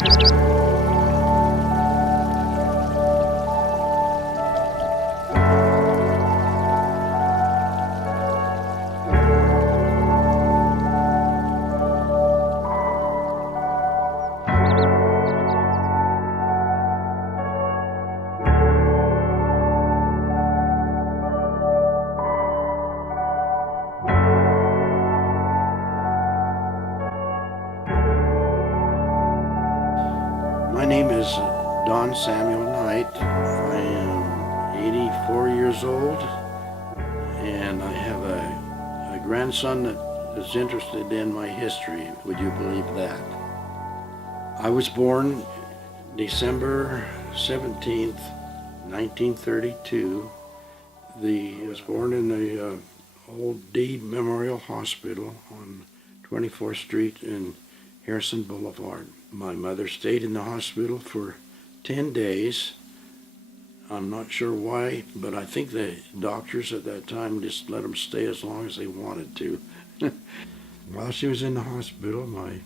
My name is Don Samuel Knight. I am 84 years old, and I have a grandson that is interested in my history. Would you believe that? I was born December 17th, 1932. I was born in the old D Memorial Hospital on 24th Street in Harrison Boulevard. My mother stayed in the hospital for 10 days. I'm not sure why, but I think the doctors at that time just let them stay as long as they wanted to. While she was in the hospital, my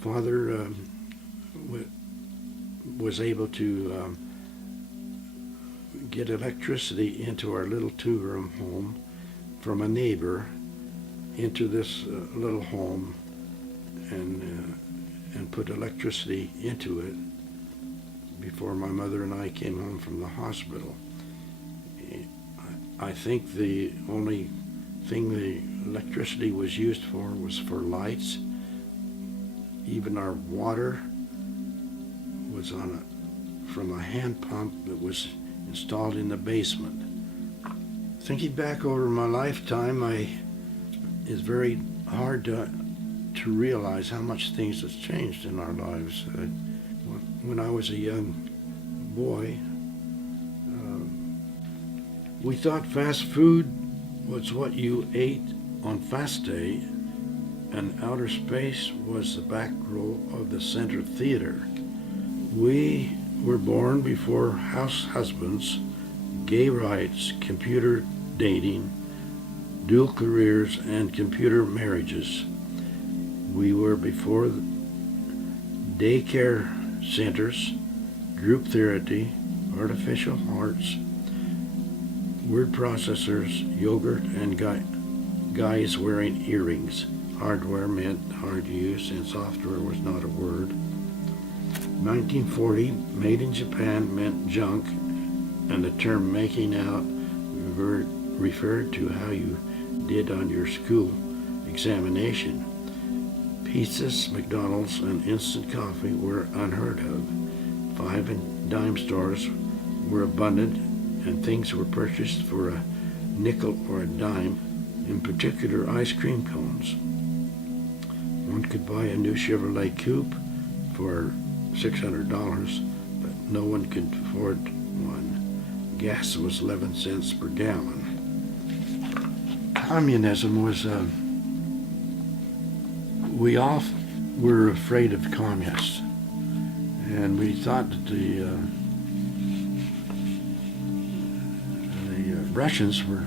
father was able to get electricity into our little two-room home from a neighbor into this little home, and put electricity into it before my mother and I came home from the hospital. I think the only thing the electricity was used for was for lights. Even our water was from a hand pump that was installed in the basement. Thinking back over my lifetime, it's very hard to realize how much things have changed in our lives. When I was a young boy, we thought fast food was what you ate on fast day, and outer space was the back row of the center theater. We were born before house husbands, gay rights, computer dating, dual careers, and computer marriages. We were before daycare centers, group therapy, artificial hearts, word processors, yogurt, and guys wearing earrings. Hardware meant hard use, and software was not a word. 1940, made in Japan meant junk, and the term making out referred to how you did on your school examination. Pizzas, McDonald's, and instant coffee were unheard of. 5 and dime stores were abundant, and things were purchased for a nickel or a dime, in particular ice cream cones. One could buy a new Chevrolet Coupe for $600, but no one could afford one. Gas was 11 cents per gallon. Communism was we all were afraid of communists, and we thought that the Russians were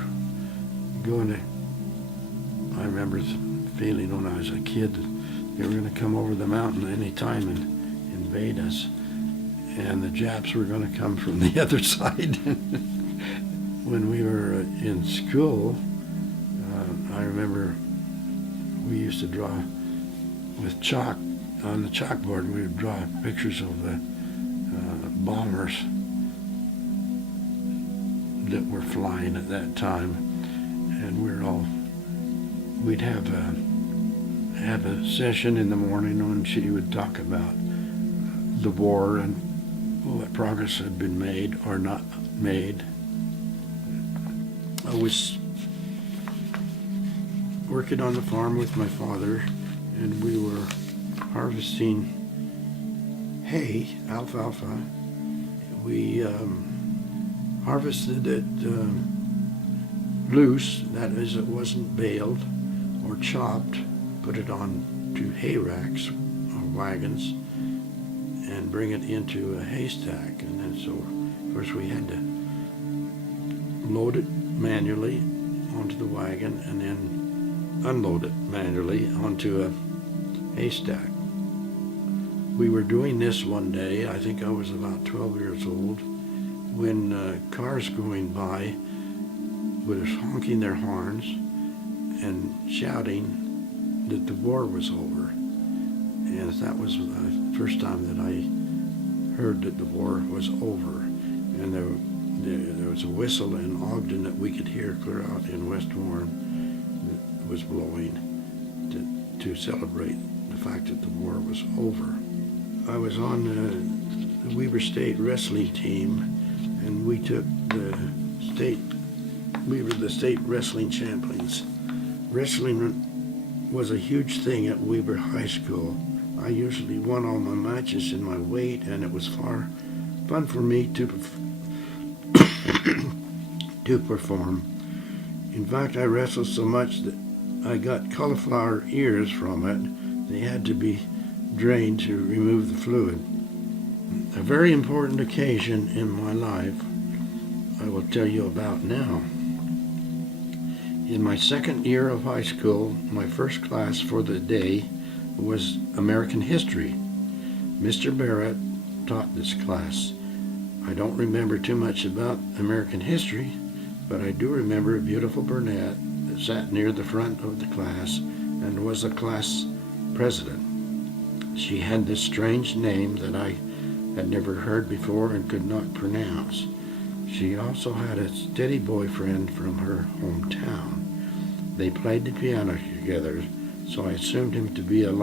going to, I remember feeling when I was a kid that they were going to come over the mountain any time and invade us, and the Japs were going to come from the other side. When we were in school, I remember we used to draw with chalk on the chalkboard. We would draw pictures of the bombers that were flying at that time, and we'd have a session in the morning when she would talk about the war and what progress had been made or not made. I was working on the farm with my father, and we were harvesting hay, alfalfa. We harvested it loose, that is, it wasn't baled or chopped, put it on to hay racks or wagons, and bring it into a haystack. And then so, of course, we had to load it manually onto the wagon and then unload it manually onto a haystack. We were doing this one day, I think I was about 12 years old, when cars going by was honking their horns and shouting that the war was over. And that was the first time that I heard that the war was over. And there was a whistle in Ogden that we could hear clear out in West Warren that was blowing to celebrate the fact that the war was over. I was on the Weber State wrestling team, and we were the state wrestling champions. Wrestling was a huge thing at Weber High School. I usually won all my matches in my weight, and it was fun for me to perform. In fact, I wrestled so much that I got cauliflower ears from it. They had to be drained to remove the fluid. A very important occasion in my life I will tell you about now. In my second year of high school, my first class for the day was American history. Mr. Barrett taught this class. I don't remember too much about American history, but I do remember a beautiful brunette that sat near the front of the class and was the class president. She had this strange name that I had never heard before and could not pronounce. She also had a steady boyfriend from her hometown. They played the piano together, so I assumed him to be a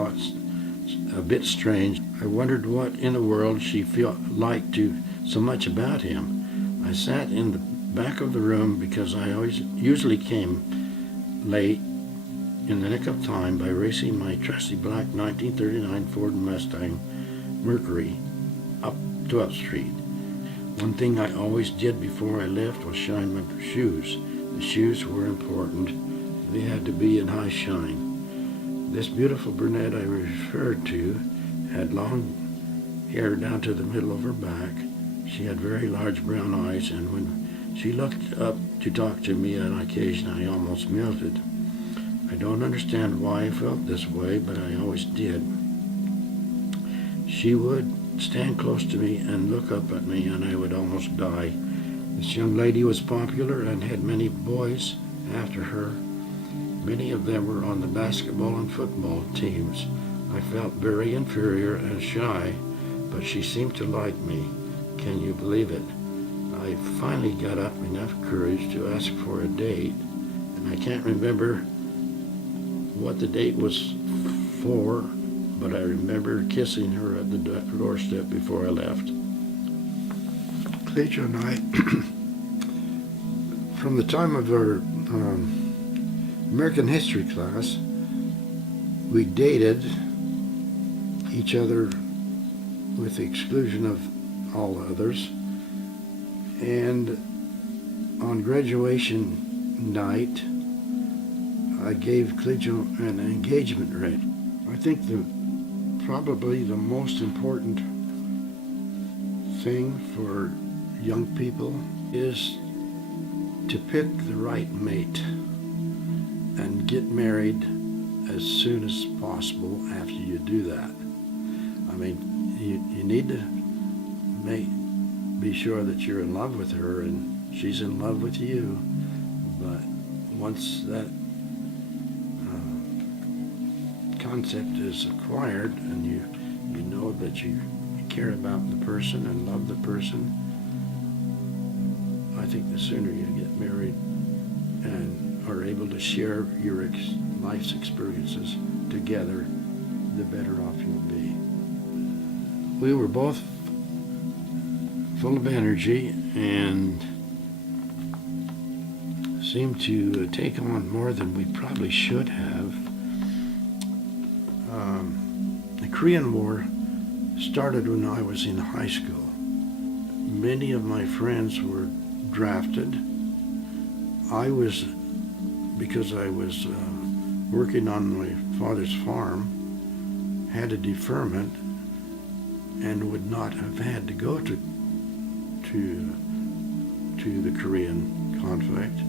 bit strange. I wondered what in the world she liked so much about him. I sat in the back of the room because I usually came late in the nick of time by racing my trusty black 1939 Ford Mustang Mercury up to Up Street. One thing I always did before I left was shine my shoes. The shoes were important. They had to be in high shine. This beautiful brunette I referred to had long hair down to the middle of her back. She had very large brown eyes, and when she looked up to talk to me on occasion, I almost melted. I don't understand why I felt this way, but I always did. She would stand close to me and look up at me, and I would almost die. This young lady was popular and had many boys after her. Many of them were on the basketball and football teams. I felt very inferior and shy, but she seemed to like me. Can you believe it? I finally got up enough courage to ask for a date, and I can't remember what the date was for, but I remember kissing her at the doorstep before I left. Cleature and I, from the time of our American history class, we dated each other with the exclusion of all others. And on graduation night, I gave Cleature an engagement ring. I think probably the most important thing for young people is to pick the right mate and get married as soon as possible after you do that. I mean, you need to be sure that you're in love with her and she's in love with you. But once that concept is acquired and you know that you care about the person and love the person, I think the sooner you get married and are able to share your life's experiences together, the better off you'll be. We were both full of energy and seemed to take on more than we probably should have. The Korean War started when I was in high school. Many of my friends were drafted. Because I was working on my father's farm, had a deferment and would not have had to go to the Korean conflict,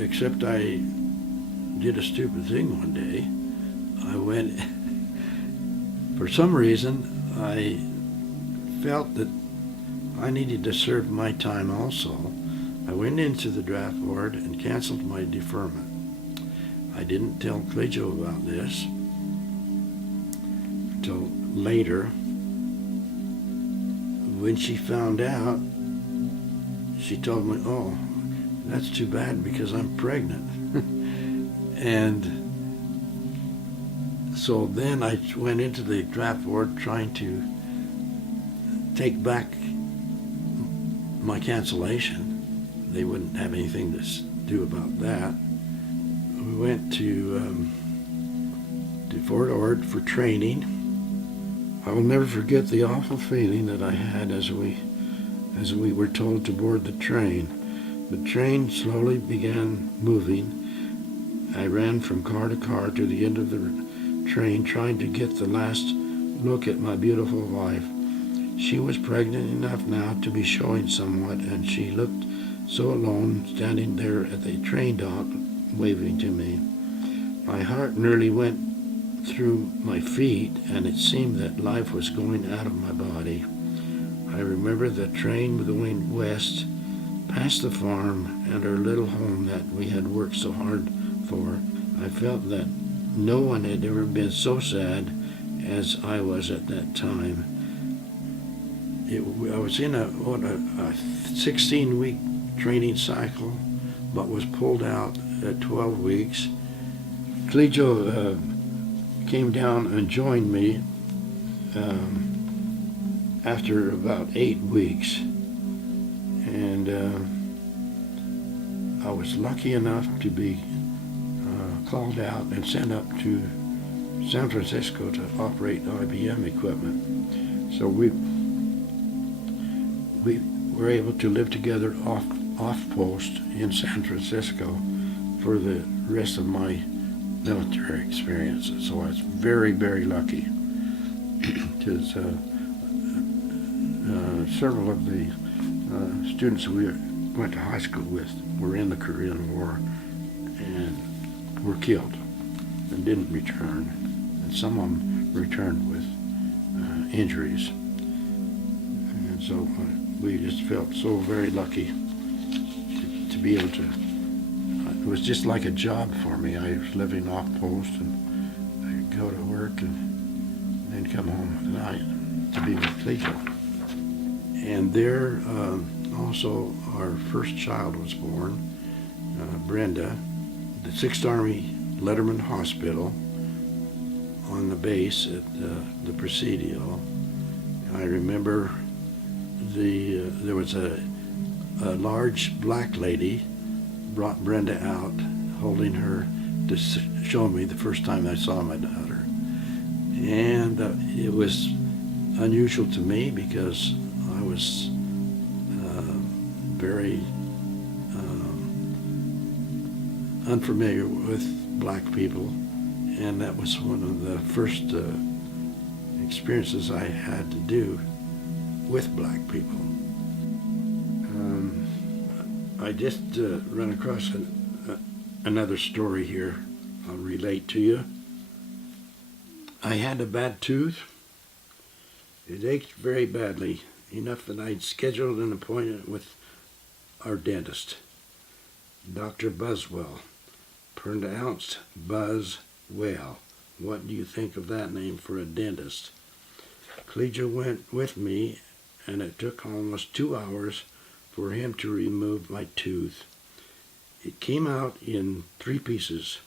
except I did a stupid thing one day. I went For some reason, I felt that I needed to serve my time also. I went into the draft board and canceled my deferment. I didn't tell Clejo about this until later. When she found out, she told me, "Oh, that's too bad because I'm pregnant." And so then I went into the draft board trying to take back my cancellation. They wouldn't have anything to do about that. We went to Fort Ord for training. I will never forget the awful feeling that I had as we were told to board the train. The train slowly began moving. I ran from car to car to the end of the train, trying to get the last look at my beautiful wife. She was pregnant enough now to be showing somewhat, and she looked so alone, standing there at the train dock, waving to me. My heart nearly went through my feet, and it seemed that life was going out of my body. I remember the train going west, past the farm and our little home that we had worked so hard for. I felt that no one had ever been so sad as I was at that time. I was in a 16-week training cycle, but was pulled out at 12 weeks. Clejo came down and joined me after about 8 weeks, and I was lucky enough to be called out and sent up to San Francisco to operate IBM equipment. So we were able to live together off post in San Francisco for the rest of my military experience. So I was very, very lucky because several of the students we went to high school with were in the Korean War and were killed and didn't return, and some of them returned with injuries. And so we just felt so very lucky to be able to. It was just like a job for me. I was living off post, and I'd go to work and then come home at night to be with Clejo. And there also our first child was born, Brenda, the 6th Army Letterman Hospital on the base at the Presidio. I remember there was a large black lady brought Brenda out, holding her to show me the first time I saw my daughter. And it was unusual to me because I was very unfamiliar with black people, and that was one of the first experiences I had to do with black people. I just run across another story here I'll relate to you. I had a bad tooth. It ached very badly, enough that I'd scheduled an appointment with our dentist, Dr. Buswell, pronounced Buzzwell. What do you think of that name for a dentist? Clejo went with me, and it took almost 2 hours for him to remove my tooth. It came out in 3 pieces.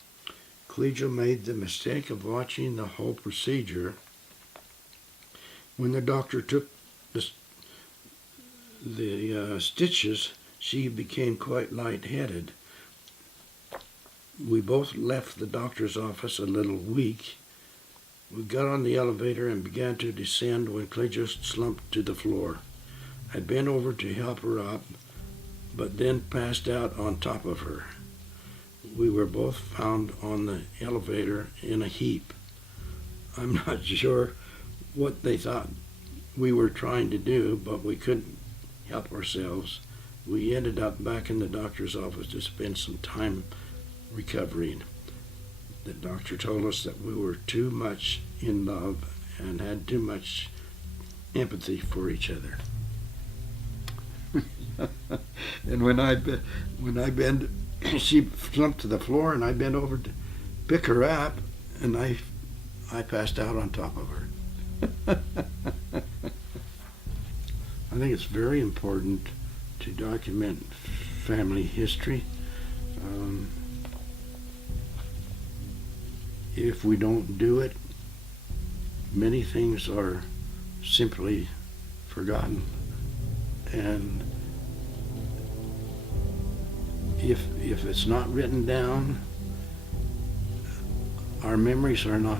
Clejo made the mistake of watching the whole procedure. When the doctor took the stitches, she became quite lightheaded. We both left the doctor's office a little weak. We got on the elevator and began to descend when Clejo slumped to the floor. I bent over to help her up, but then passed out on top of her. We were both found on the elevator in a heap. I'm not sure what they thought we were trying to do, but we couldn't help ourselves. We ended up back in the doctor's office to spend some time recovering. The doctor told us that we were too much in love and had too much empathy for each other. And when I bend, she slumped to the floor, and I bent over to pick her up, and I passed out on top of her. I think it's very important to document family history. If we don't do it, many things are simply forgotten. And if it's not written down, our memories are not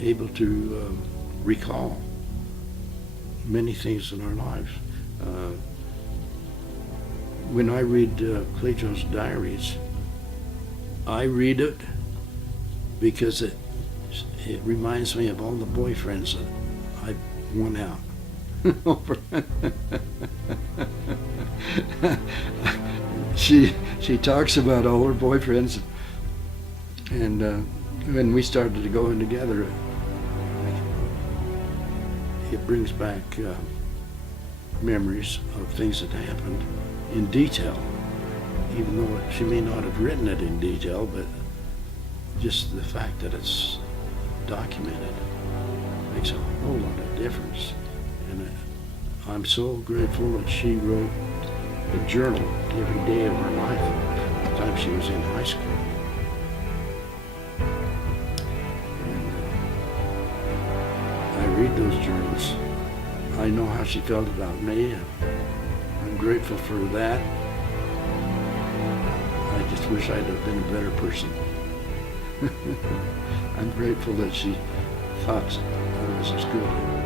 able to recall many things in our lives. When I read Clejo's diaries, I read it because it reminds me of all the boyfriends that I won out over. She talks about all her boyfriends, and when we started to go in together, it brings back memories of things that happened in detail, even though she may not have written it in detail, but just the fact that it's documented makes a whole lot of difference. And I'm so grateful that she wrote a journal every day of her life the time she was in high school. And I read those journals. I know how she felt about me, and I'm grateful for that. I just wish I'd have been a better person. I'm grateful that she thought I was as good.